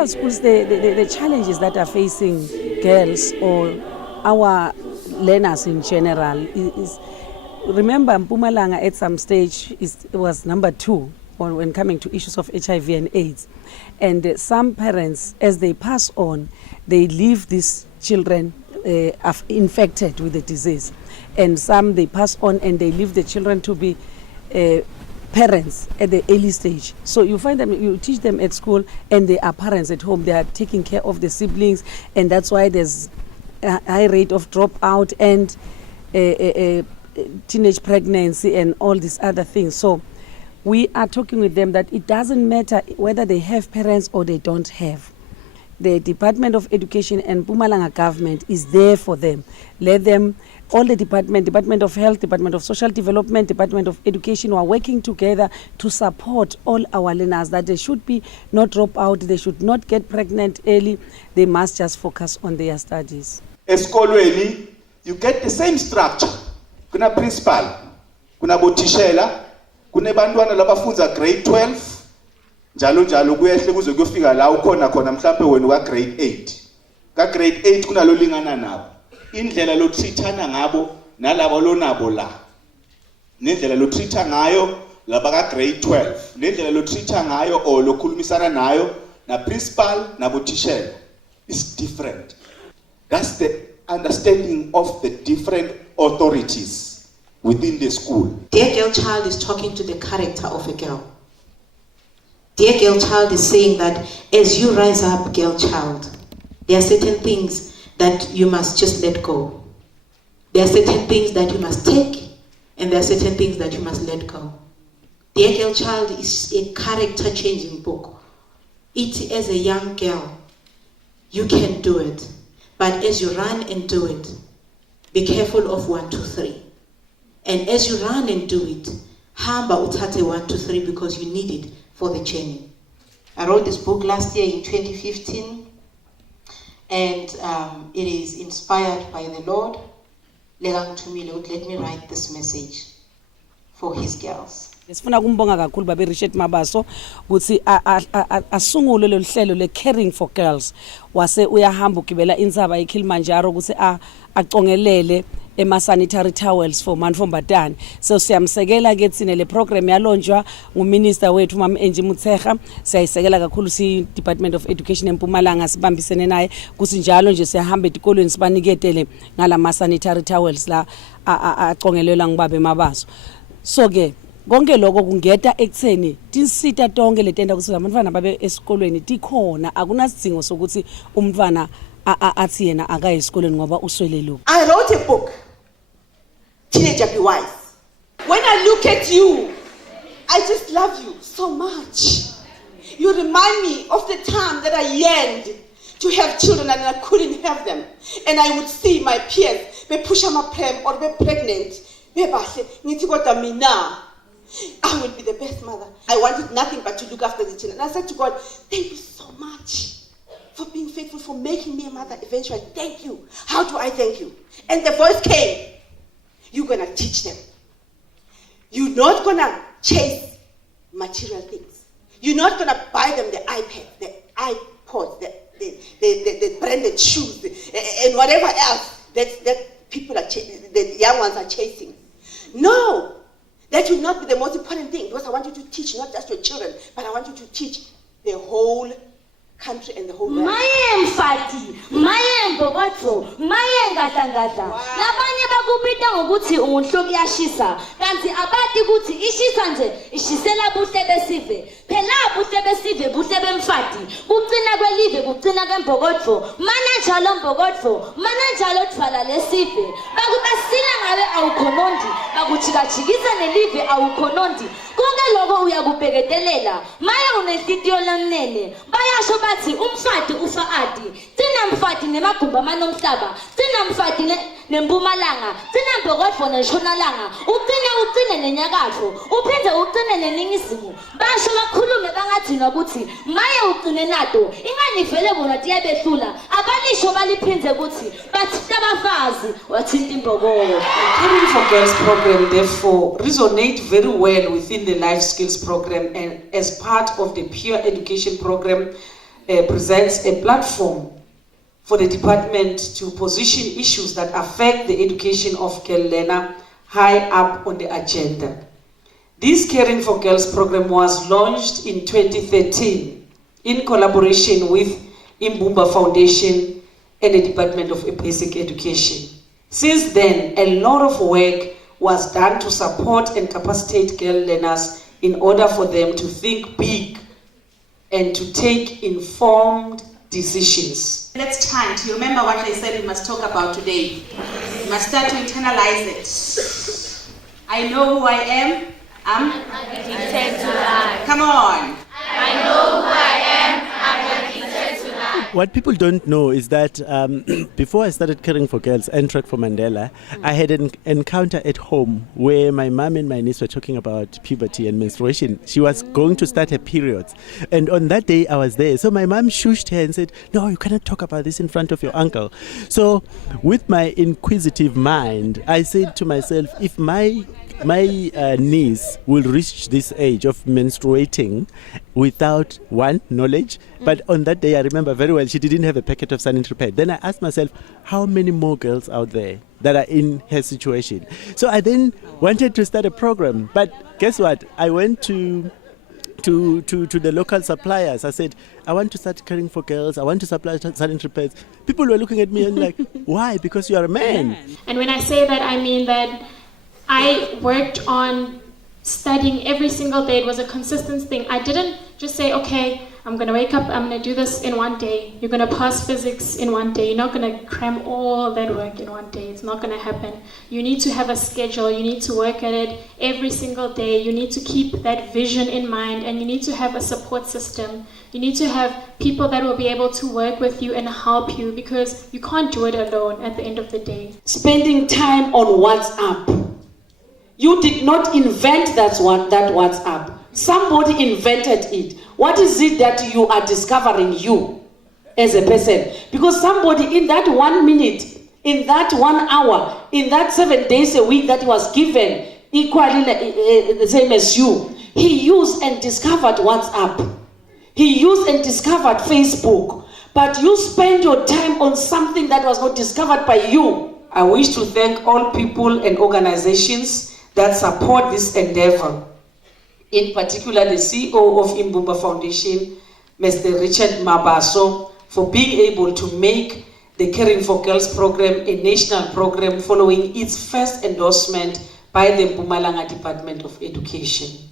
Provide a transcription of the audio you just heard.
rural schools, the challenges that are facing girls or our learners in general is remember Mpumalanga at some stage was number 2 when coming to issues of HIV and AIDS. And some parents, as they pass on, they leave these children infected with the disease. And some they pass on and they leave the children to be parents at the early stage. So you find them, you teach them at school and they are parents at home. They are taking care of the siblings, and that's why there's a high rate of dropout and teenage pregnancy and all these other things. So we are talking with them that it doesn't matter whether they have parents or they don't have. The Department of Education and Mpumalanga government is there for them. Let them, all the Department of Health, Department of Social Development, Department of Education are working together to support all our learners, that they should be not drop out, they should not get pregnant early, they must just focus on their studies. Eskolweni, you get the same structure. Kuna principal, kuna botishela, kuna bantwana labafunza grade 12, njalo kuyehle kuze kuyofika la ukhona mhlambe wena wa grade 8. Ka grade 8 kuna lo lingana nabo. Indlela lo treatana ngabo nalabo lo nabo la. Nendlela lo treata ngayo laba ka grade 12. Nendlela lo treata ngayo o lo khulumisana nayo na principal na botishela is different. That's the understanding of the different authorities within the school. Dear Girl Child is talking to the character of a girl. Dear Girl Child is saying that as you rise up, girl child, there are certain things that you must just let go. There are certain things that you must take, and there are certain things that you must let go. Dear Girl Child is a character changing book. It, as a young girl, you can do it. But as you run and do it, be careful of 1, 2, 3. And as you run and do it, hamba utate 1, 2, 3 because you need it for the journey. I wrote this book last year in 2015, and it is inspired by the Lord. Let me write this message for his girls. Sifuna kumbonga kakhulu babe Richard Mabaso ukuthi asungule lo hlelo le caring for girls wase uyahamba ukibela insaba eKilimanjaro ukuthi acongelele ema sanitary towels for Manfombatane. So siyamsekela ke thina le program yalonjwa nguminister wethu Mama Angie Motshekga. Siyayisekela kakhulu si Department of Education eMpumalanga sibambisene naye kuthi njalo nje siyahamba etikolweni sibaniketele ngala sanitary towels la acongelela ngibabe Mabaso. So ke konke lokho kungeta ekutheni tinsita tonke letenda ukuthi abantwana babe esikolweni tikhona akunasidingo sokuthi umntwana athi yena akaye esikolweni ngoba uswele lokho. I wrote a book, Teenager Be Wise. When I look at you, I just love you so much. You remind me of the time that I yearned to have children and I couldn't have them. And I would see my peers, they push on my pram or they're pregnant. I will be the best mother. I wanted nothing but to look after the children. And I said to God, thank you so much for being faithful, for making me a mother eventually. Thank you. How do I thank you? And the voice came. You're going to teach them. You're not going to chase material things. You're not going to buy them the iPad, the iPods, the branded shoes, and whatever else that people are chasing, the young ones are chasing. No. That will not be the most important thing, because I want you to teach not just your children, but I want you to teach the whole country and the whole world. Maye mfati, maye mbokotho, maye ngadangada. Labanye bakupita ngokuthi unhloki yashisa, kanti abati ukuthi ishisa nje, ishisela buhle besive. Phela buhle besive, buhle bemfati. Kucina kwelive, kucina kwembokotho. Mana njalo mbokotho, mana njalo thwala lesive. Bakubasila ngabe awukhonondi, bakuchikachikisa nelive awukhonondi. Konke lokho uyakubhekedelela. Maye unenhlitiyo lamnene. Bayasho bathi umfati ufa adi. Thina mfati nemagumba manomhlaba. Thina mfati neMpumalanga. Thina mbokotho neNtshonalanga. Ucine neNyakatho. Uphinde ucine neNingizimu. Basho bakhulume bangathina ukuthi maye ucine nato. Ingani vele bona tiyabehlula. Abalisho baliphindze ukuthi bathi tabafazi wathinta imbokolo. Caring for Girls program therefore resonate very well within the life skills program and as part of the peer education program presents a platform for the department to position issues that affect the education of girl learner high up on the agenda. This Caring for Girls program was launched in 2013 in collaboration with Imbumba Foundation and the Department of Basic Education. Since then, a lot of work was done to support and capacitate girl learners in order for them to think big and to take informed decisions. Let's chant. You remember what I said we must talk about today. We must start to internalize it. I know who I am. I'm addicted to life. Come on. I know who I am. I'm addicted to life. What people don't know is that before I started Caring for Girls and Track for Mandela, I had an encounter at home where my mom and my niece were talking about puberty and menstruation. She was going to start her periods. And on that day, I was there. So my mom shushed her and said, no, you cannot talk about this in front of your uncle. So with my inquisitive mind, I said to myself, if my niece will reach this age of menstruating without knowledge, but on that day I remember very well she didn't have a packet of sanitary pads. Then I asked myself, how many more girls out there that are in her situation? So I then wanted to start a program, but guess what? I went to the local suppliers. I said, I want to start Caring for Girls, I want to supply sanitary pads. People were looking at me and like, why? Because you are a man. And when I say that, I mean that I worked on studying every single day. It was a consistent thing. I didn't just say, okay, I'm going to wake up, I'm going to do this in one day. You're going to pass physics in one day. You're not going to cram all that work in one day. It's not going to happen. You need to have a schedule. You need to work at it every single day. You need to keep that vision in mind, and you need to have a support system. You need to have people that will be able to work with you and help you, because you can't do it alone at the end of the day. Spending time on WhatsApp. You did not invent that WhatsApp. Somebody invented it. What is it that you are discovering you as a person? Because somebody in that 1 minute, in that 1 hour, in that 7 days a week that was given, equally the same as you, he used and discovered WhatsApp. He used and discovered Facebook. But you spend your time on something that was not discovered by you. I wish to thank all people and organizations that support this endeavor. In particular, the CEO of Imbumba Foundation, Mr. Richard Mabaso, for being able to make the Caring for Girls program a national program following its first endorsement by the Mpumalanga Department of Education.